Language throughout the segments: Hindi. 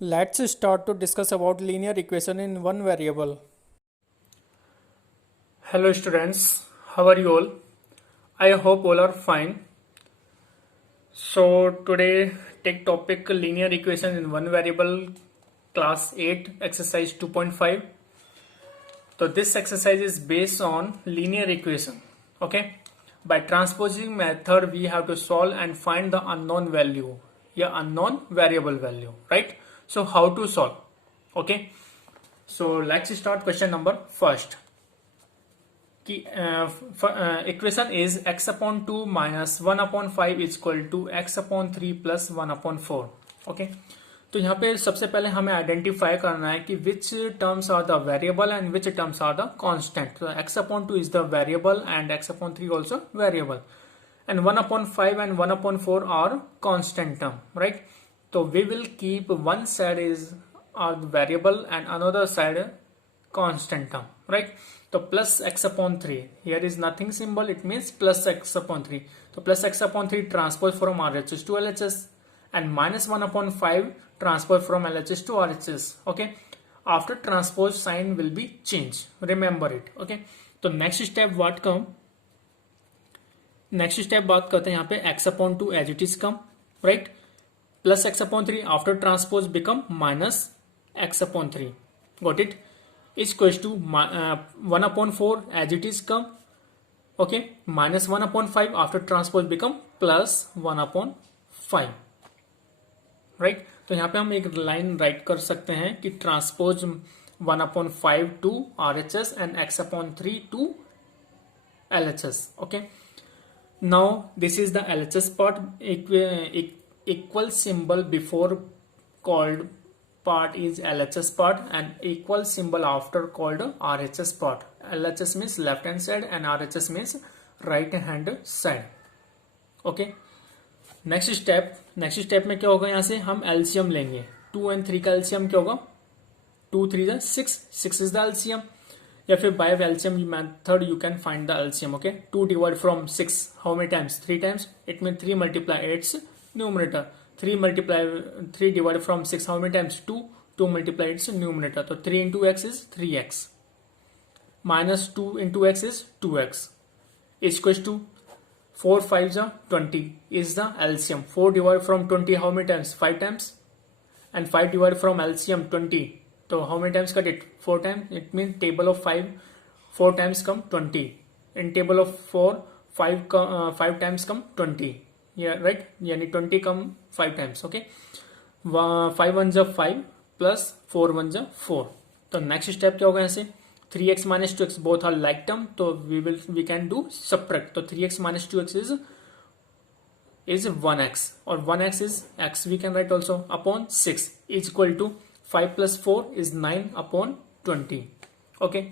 Let's start to discuss about linear equation in one variable. Hello students, how are you all? I hope all are fine. So today take topic linear equation in one variable, class 8 exercise 2.5. So this exercise is based on linear equation. Okay, by transposing method we have to solve and find the unknown value, unknown variable value, right? So how to solve? Okay, so let's start question number first. Equation is x upon 2 minus 1 upon 5 is equal to x upon 3 plus 1 upon 4. Okay, तो यहाँ पे सबसे पहले हमें आइडेंटिफाई करना है कि which terms are the variable and which terms are the constant. तो x upon 2 is the variable and x upon 3 also variable, and 1 upon 5 and 1 upon 4 are constant term, right? So we will keep one side is are the variable and another side constant term, right? So plus x upon 3, here is nothing symbol, it means plus x upon 3. So plus x upon 3 transpose from RHS to LHS, and minus 1 upon 5 transpose from LHS to RHS. Okay, after transpose sign will be changed, remember it. Okay, तो next step what come, next step बात करते हैं यहाँ पे x upon 2 as it is come, right? Plus x upon 3 after transpose become minus x upon 3, got it? Is equals to 1 upon 4 as it is come. Okay, minus 1 upon 5 after transpose become plus 1 upon 5, right? तो यहाँ पे हम एक लाइन राइट कर सकते हैं कि transpose 1 upon 5 to RHS and x upon 3 to LHS. Okay, now this is the LHS part. Equal symbol before called part is LHS part, and equal symbol after called RHS part. LHS means left hand side and RHS means right hand side. Okay, next step में क्या होगा, यहाँ से हम एलसीएम लेंगे. 2 and 3 का एलसीएम क्या होगा, 2 3 is 6, 6 is the LCM. या फिर by LCM method you can find the LCM. Okay, 2 divided from 6 how many times, 3 times, it means 3 multiply 8's numerator. 3 divided from 6 how many times, 2 multiply its numerator. So 3 into x is 3x, minus 2 into x is 2x, is equals to 4 5s are 20 is the LCM. 4 divided from 20 how many times, 5 times, and 5 divided from LCM 20. So how many times cut it, 4 times. It means table of 5 4 times come 20, in table of 4 5 times come 20. Yeah, right, यानी 20 कम 5 times. Okay, 5 1 जा 5 plus 4 1 जा 4. तो नेक्स्ट स्टेप क्या होगा, यहाँ से 3x minus 2x both are like term, तो we can do subtract. तो 3x minus 2x is 1x, और 1x is x we can write also upon 6 is equal to 5 plus 4 is 9 upon 20. Okay,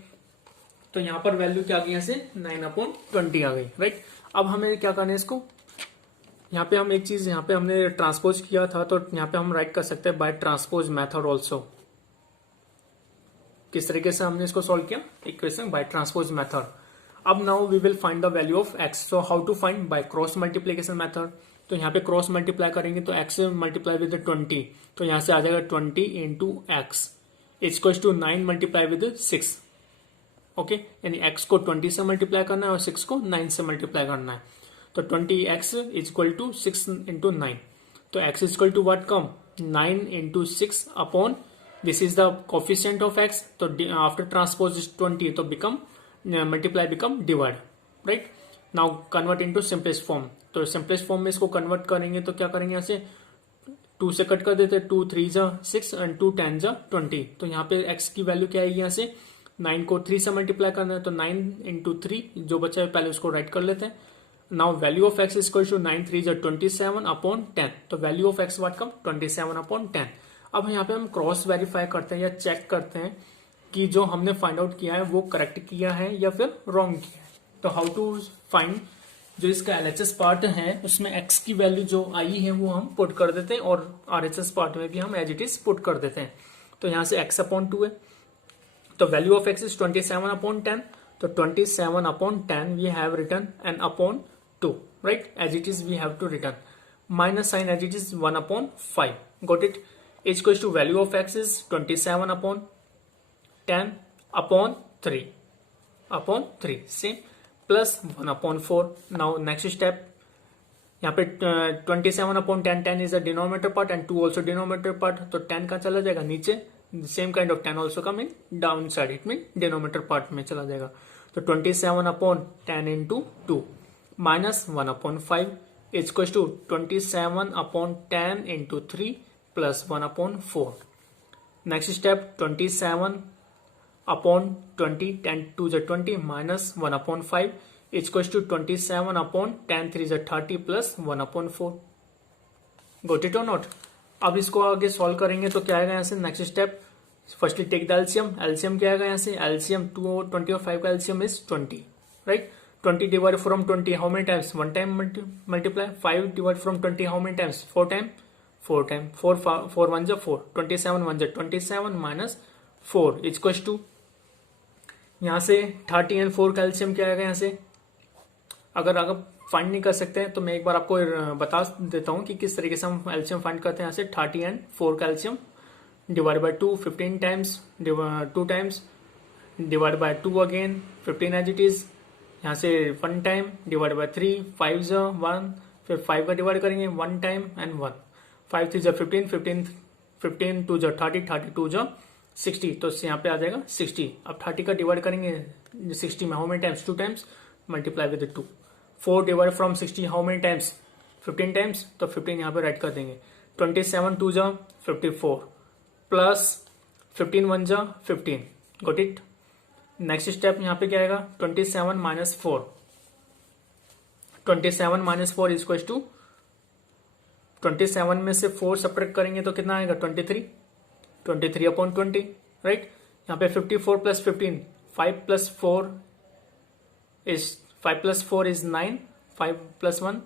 तो यहाँ पर वैल्यू क्या आ गई, यहाँ से 9 upon 20 आ गई, राइट? अब हमें क्या करना है इसको, यहाँ पे हम एक चीज, यहाँ पे हमने ट्रांसपोज किया था, तो यहाँ पे हम राइट कर सकते हैं बाय ट्रांसपोज मेथड ऑल्सो. किस तरीके से हमने इसको सॉल्व किया, इक्वेशन बाय ट्रांसपोज मेथड. अब now we will find the value of x. So how to find, by cross multiplication method. तो यहाँ पे क्रॉस मल्टीप्लाई करेंगे तो x मल्टीप्लाई विद 20, तो यहाँ से आ जाएगा 20 into x equals to 9 multiply with 6. Okay, यानी x को 20 से मल्टीप्लाई करना है और 6 को 9 से मल्टीप्लाई करना है. तो 20x is equal to 6 into 9. तो x is equal to what come, 9 into 6 upon, this is the coefficient of x. तो after transpose is 20, तो become multiply become divide, right? Now convert into simplest form. तो simplest form में इसको convert करेंगे तो क्या करेंगे, यहाँ से 2 से कट कर देते, 2 3 जा 6 and 2 10 जा 20. तो यहाँ पे x की वैल्यू क्या आएगी, यहाँ से 9 को 3 से मल्टीप्लाई करना है, तो 9 into 3 जो बचा है पहले उसको राइट कर लेते हैं. Now value of x is equal to 9 3 is 27 upon 10. तो value of x what come, 27 upon 10. अब यहाँ पे हम क्रॉस वेरीफाई करते हैं या चेक करते हैं कि जो हमने फाइंड आउट किया है वो करेक्ट किया है या फिर रॉन्ग किया है. तो हाउ टू फाइंड, जो इसका LHS पार्ट है उसमें x की वैल्यू जो आई है वो हम पुट कर देते हैं, और RHS पार्ट में भी हम एज इट इज पुट कर देते हैं. तो यहाँ से x upon 2 है, तो value of x is 27 upon 10. तो 27 upon 10 we have written, and upon 2, right, as it is we have to return. Minus sign as it is 1 upon 5, got it? Is equal to value of x is 27 upon 10 upon 3 से plus 1 upon 4. Now next step, यहाँ पे 27 upon 10 is a denominator part and 2 also denominator part. तो 10 का चला जाएगा नीचे, same kind of 10 also come in down side, it mean denominator part में चला जाएगा. तो 27 upon 10 into 2 minus 1 upon 5 is equal to 27 upon 10 into 3 plus 1 upon 4. Next step, 27 upon 20, 10 2 is 20 minus 1 upon 5 is equal to 27 upon 10 3 is 30 plus 1 upon 4. Got it और नॉट. अब इसको आगे सॉल्व करेंगे तो क्या आएगा यहाँ से. Next step, firstly take the LCM. LCM क्या आएगा यहाँ से. एलसीएम 2 20 और 5 का LCM is 20, right. 20 divide from 20 how many times, 1 time multiply. 5 divide from 20 how many times, 4 time. 4 1 जा 4, 27 1 जा 27 माइनस 4 इज इक्वल टू यहाँ से 30 एंड 4 का एलसीएम क्या आएगा यहाँ से. अगर फाइंड नहीं कर सकते हैं तो मैं एक बार आपको बता देता हूँ कि किस तरीके से हम एलसीएम फाइंड करते हैं. यहाँ से 30 एंड 4 का LCM divide by 2 15 times, 2 times divide by 2 again 15 as it is. यहाँ से 1 टाइम डिवाइड बाय 3 5 जा 1, फिर 5 का डिवाइड करेंगे 1 टाइम एंड 1. 5 3 जा 15, 15 2 जा 30, 32 जा 60. तो यहाँ पे आ जाएगा 60. अब 30 का डिवाइड करेंगे 60 में how many times, 2 times multiply with 2. 4 divide from 60 how many times, 15 times. तो 15 यहाँ पे राइट कर देंगे. 27 2 जा 54 प्लस 15 1 जा 15. Got it. नेक्स्ट स्टेप यहाँ पे क्या आएगा. 27 minus 4, 27 minus 4 is equal to 27 में से 4 सब्ट्रैक्ट करेंगे तो कितना आएगा 23 अपॉन 20, राइट. यहाँ पे 54 plus 15, 5 plus 4 is 9, 5 plus 1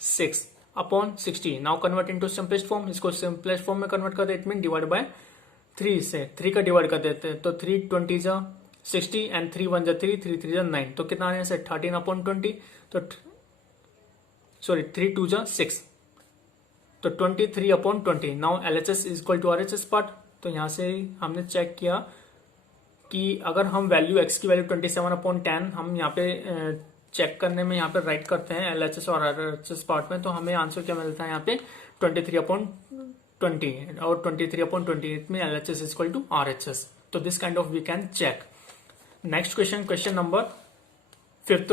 6 upon 60. Now convert into simplest form. इसको सिंपलेस्ट फॉर्म में कन्वर्ट कर दे, इट मीन डिवाइड बाय 3 से 3 का डिवाइड कर देते हैं. तो 3 20 जा 60 एंड 3 1 जा 3 3 3 जा 9. तो कितना आने से 13 अपॉन 20. तो सॉरी 3 2 जा 6, तो 23 upon 20. Now LHS is equal to RHS part. तो यहाँ से हमने चेक किया कि अगर हम वैल्यू एक्स की वैल्यू 27 अपॉन 10 हम यहाँ पे चेक करने में यहाँ पे राइट करते हैं एलएचएस और आरएचएस पार्ट में, तो हमें आंसर क्या मिलता है यहाँ पे 23 अपॉन 20 और 23 अपॉन 20 में LHS is equal to RHS. तो this kind of we can check. Next question, question number 5th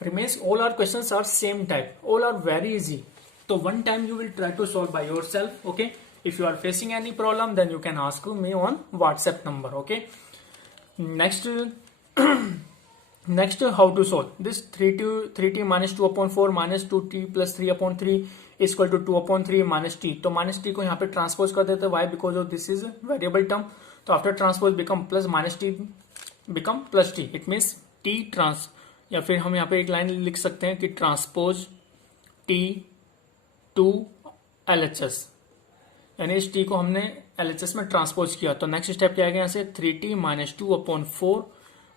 remains. All our questions are same type, all are very easy. So one time you will try to solve by yourself. Okay, if you are facing any problem then you can ask me on WhatsApp number. Okay, next next how to solve this. 3t minus 2 upon 4 minus 2t plus 3 upon 3 is equal to 2 upon 3 minus t. तो minus t को यहाँ पे ट्रांसपोज कर देते हैं. why? Because of this is variable term. तो after transpose become plus minus t become plus t. It means t trans, या फिर हम यहाँ पे एक लाइन लिख सकते हैं कि ट्रांसपोज t टू LHS, यानी इस t को हमने LHS में ट्रांसपोज किया. तो नेक्स्ट स्टेप क्या आएगा यहाँ से 3t minus 2 upon 4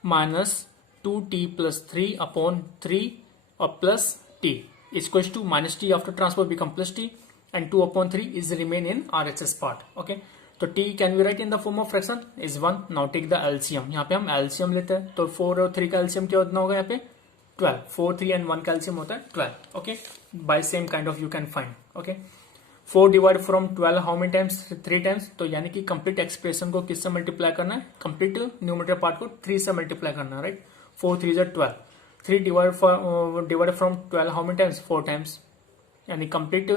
minus 2t plus 3 upon 3 और plus t equal to minus t after transpose become plus t and 2 upon 3 is remain in RHS part. Okay, तो t can be write in the form of fraction is 1. Now take the LCM. यहाँ पे हम एलसीएम लेते हैं. तो 4 और 3 का एलसीएम क्या होगा यहाँ पे 12. 4 3 एंड 1 का एलसीएम होता है 12. Okay, by same kind of you can find. Okay, 4 divide from 12 how many times, 3 times. तो यानी कि कंप्लीट एक्सप्रेशन को किससे मल्टीप्लाई करना है, कंप्लीट न्यूमरेटर पार्ट को 3 से मल्टीप्लाई करना है, राइट. 4 3 जा 12. 3 divide from 12 how many times, 4 times. यानी कंप्लीट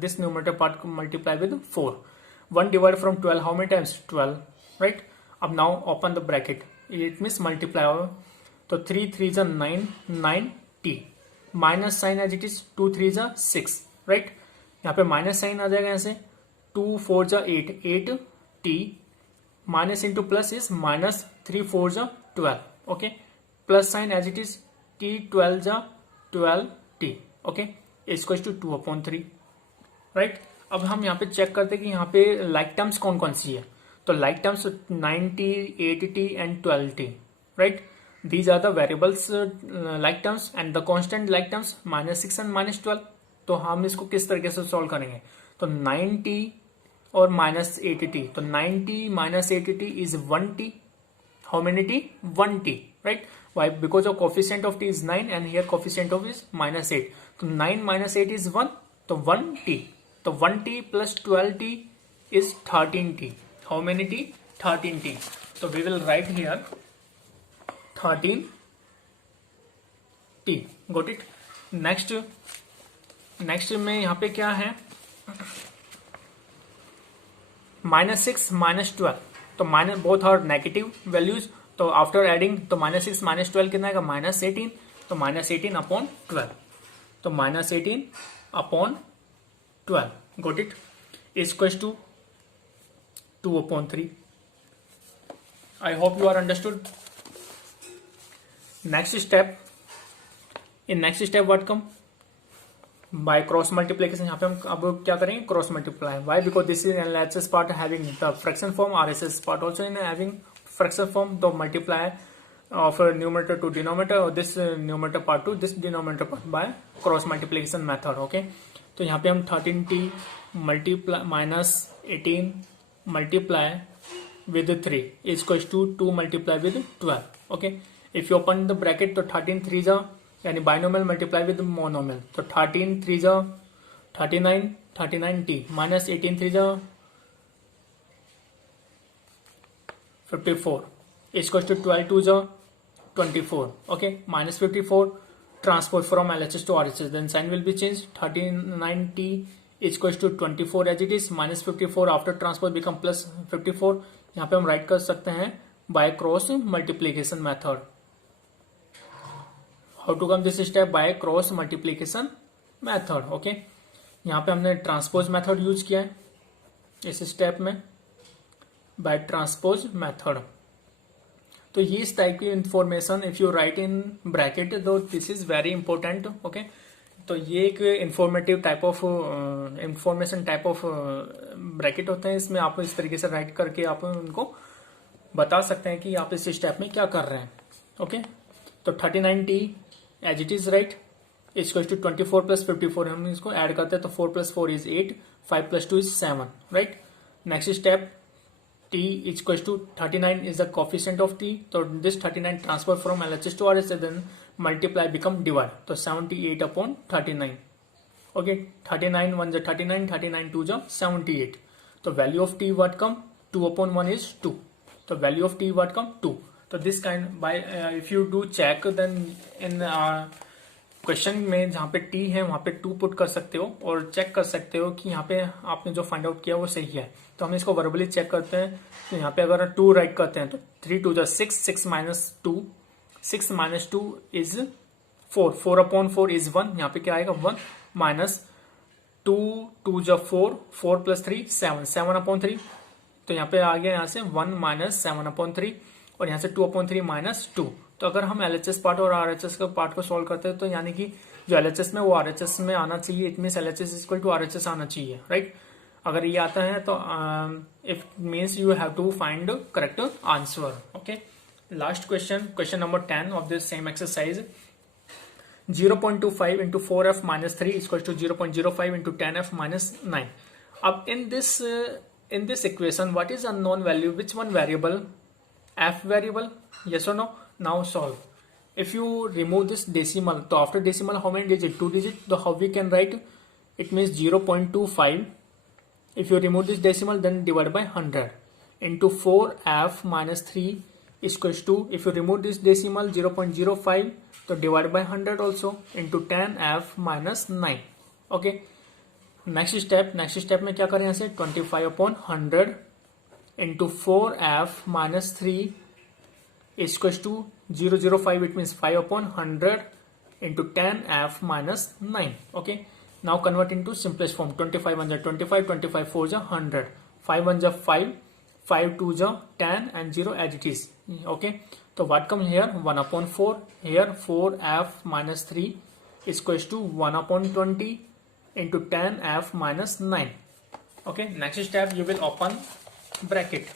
दिस न्यूमरेटर पार्ट को multiply with 4. 1 divide from 12 how many times, 12, right. अब now open the bracket, it means multiply. तो 3 3 जा 9, 9t minus sign as it is 2 3 जा 6, राइट. यहाँ पे माइनस साइन आ जाएगा यहाँ से. 2 4 जा 8, 8t minus into plus is minus 3 4 जा 12. Okay, plus sign as it is t 12 जा 12t. Okay, equal to 2 upon 3, right. अब हम यहाँ पे चेक करते हैं कि यहाँ पे लाइक टर्म्स कौन कौन सी है. तो like terms 9t 8t and 12t, right. These are the variables like terms and the constant like terms minus 6 and minus 12. तो हम इसको किस तरीके से सॉल्व करेंगे. तो 9t और माइनस 80t, तो 9t minus 80t is 1t. How many t? 1t, right? Why? Because of coefficient of t is 9 and here coefficient of is minus 8. So 9 minus 8 is 1, so 1t. So 1t plus 12t is 13t. How many t? 13t. So we will write here 13t. Got it? Next में यहाँ पे क्या है, -6 -12, तो minus both are negative values, तो आफ्टर एडिंग तो -6 -12 कितना आएगा, -18, तो -18 अपॉन 12, तो -18 upon 12, got it, is equals to 2/3. I hope you are understood. Next step, in next step what come, by cross multiplication. यहाँ पे हम अब क्या करेंगे, cross multiply. Why? Because this is LHS part having the fraction form, RHS part also in having fraction form. तो multiply of numerator to denominator और this numerator part to this denominator part by cross multiplication method. Okay, तो यहाँ पे हम 13t multiply minus 18 multiply with 3 is equal to 2 multiply with 12. Okay, if you open the bracket तो 13 3 जा यानी बाइनोमियल मल्टीप्लाई विद मोनोमियल, तो 13 3 जा 39, 39t माइनस 18 3 जा 54 इक्वल टू 12 2 जा 24. Okay, minus 54 transpose from LHS to RHS, then sign will be change. 39t equal to 24 as it is, minus 54 after transpose become plus 54. यहाँ पे हम राइट कर सकते हैं by cross multiplication method. How to come this step, by cross multiplication method. Okay, यहाँ पे हमने ट्रांसपोज मेथड यूज किया है इस स्टेप में, बाय ट्रांसपोज मेथड. तो ये इस टाइप की information if you write in bracket, तो this is very important. Okay, तो ये एक informative type of information type of bracket होते हैं. इसमें आप इस तरीके से राइट करके आप उनको बता सकते हैं कि आप इस स्टेप में क्या कर रहे हैं. ओके, तो 39t as it is right equal to 24 plus 54, हम इसको ऐड करते हैं तो 4 plus 4 is 8, 5 plus 2 is 7, right. Next step, t equal to 39 is the coefficient of t, तो this 39 transfer from LHS to RHS, then multiply become divide, तो 78 अपॉन 39. ओके, 39 1 जा 39, 39 2 जा 78. तो value of t what come, 2/1 is 2, तो value of t what come 2. तो this kind by if you do check then in question में जहाँ पे t है वहां पे 2 पुट कर सकते हो और चेक कर सकते हो कि यहाँ पे आपने जो फाइंड आउट किया वो सही है. तो हम इसको वर्बली चेक करते हैं. तो यहाँ पे अगर 2 राइट करते हैं तो 3 2 जा 6, 6 माइनस 2, 6 माइनस 2 इज 4, 4/4 इज 1. यहाँ पे क्या आएगा 1 माइनस 2 2 जा 4, 4 प्लस 3 7, 7/3. तो यहाँ पे आ गया यहाँ से 1 माइनस 7/3 और यहाँ से 2/3 माइनस 2. तो अगर हम एलएचएस पार्ट और आरएचएस का पार्ट को सॉल्व करते हैं तो यानी कि जो एलएचएस में वो आरएचएस में आना चाहिए. It means LHS equal to RHS आना चाहिए, राइट. अगर ये आता है तो if means you have to find correct answer. Okay, last question, question number 10 of this same exercise. 0.25 into 4f minus 3 is equal to 0.05 into 10f minus 9. अब in this equation, what is unknown value? Which one variable? F variable? Yes or no? Now solve. If you remove this decimal, so after decimal, how many digits? 2 digits. So how we can write? It means 0.25. If you remove this decimal, then divide by 100 into 4f minus 3 is equals to, if you remove this decimal 0.05, तो divide by 100 also into 10f minus 9. Okay, next step में क्या करें यहाँ से 25/100 into 4f minus 3 equals to 005. It means 5/100 into 10f minus 9. Okay, now convert into simplest form. 25 1 जा 25, 25 4 जा 100, 5 1 जा 5, 5 2 जा 10 and 0 as it is. Okay, so what come here? 1/4. Here 4f minus 3 is equals to 1/20 into 10f minus 9. Okay, next step you will open bracket.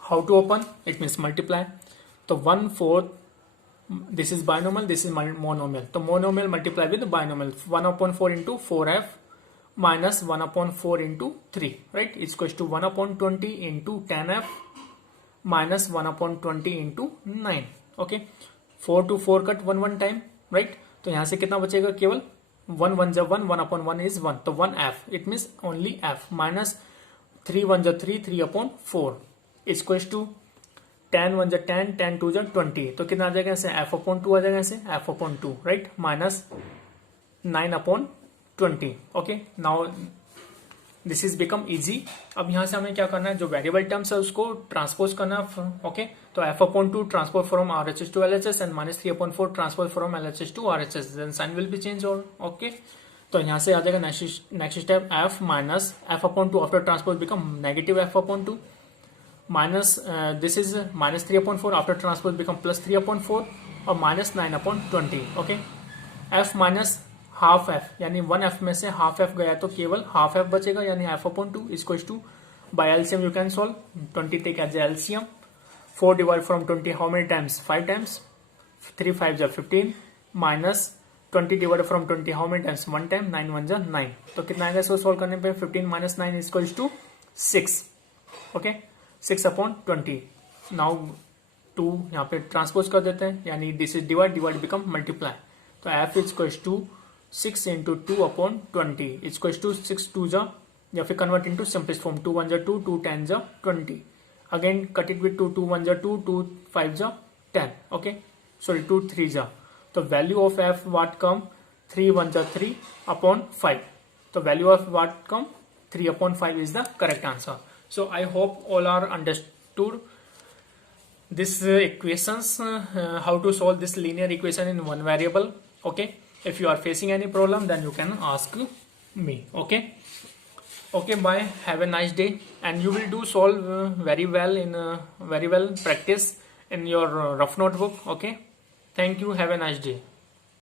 How to open? It means multiply. So 1/4, this is binomial, this is monomial. So monomial multiply with binomial. 1/4 into 4f minus 1 upon 4 into 3, right? It's equals to 1 upon 20 into 10f minus 1 upon 20 into 9. Okay, 4 to 4 cut 1 time, right? तो यहाँ से कितना बचेगा, केवल 1 1 जब 1 1 upon 1 is 1, तो 1f, it means only f, minus 3 1 जब 3 3 upon 4 is equals to 10 1 जब 10 10 2 जब 20, तो कितना आ जाएगा ऐसे, f upon 2 आ जाएगा ऐसे, f upon 2, right? Minus 9 upon 20. Okay, now this is become easy. अब यहां से हमें क्या करना है, जो वेरिएबल टर्म्स है उसको ट्रांसपोज करना. ओके, तो f upon 2 transpose from RHS to LHS and minus 3 upon 4 transpose from LHS to RHS, then sign will be change. और ओके, तो यहां से आ जाएगा next step, f minus f upon 2 after transpose become negative f upon 2 minus this is minus 3 upon 4 after transpose become plus 3 upon 4 और minus 9 upon 20. Okay, f minus half F, यानी 1f में से हाफ एफ गया तो केवल हाफ एफ बचेगा, यानी f upon 2 is equals to, by LCM you can solve, 20 take as a LCM, 4 divided from 20 how many times, 5 times, 3 5 is 15, minus 20 divided from 20 how many times, 1 time, 9 1 is 9, तो कितना आएगा इसको सोल्व करने पे, 15 minus 9 is equals to 6. Okay, 6 upon 20. Now 2 यहाँ पे ट्रांसपोज कर देते हैं, यानी this is divide become multiply, तो f is equals to 6 into 2 upon 20 is equals to 6 2 जा, या फिर कन्वर्ट इनटू सिंपलेस्ट फॉर्म, 2 1 जा 2 2 10 जा 20, अगेन कट इट विद 2 2 1 जा 2 2 5 जा 10. ओके, सॉरी 2 3 जा, तो वैल्यू ऑफ f व्हाट कम, 3 1 जा 3 अपॉन 5, तो value of what come 3 upon 5 is the correct answer. So I hope all are understood this equations, how to solve this linear equation in one variable. Okay, if you are facing any problem then you can ask me. Okay, okay, bye, have a nice day, and you will do solve very well in very well practice in your rough notebook. Okay, thank you, have a nice day.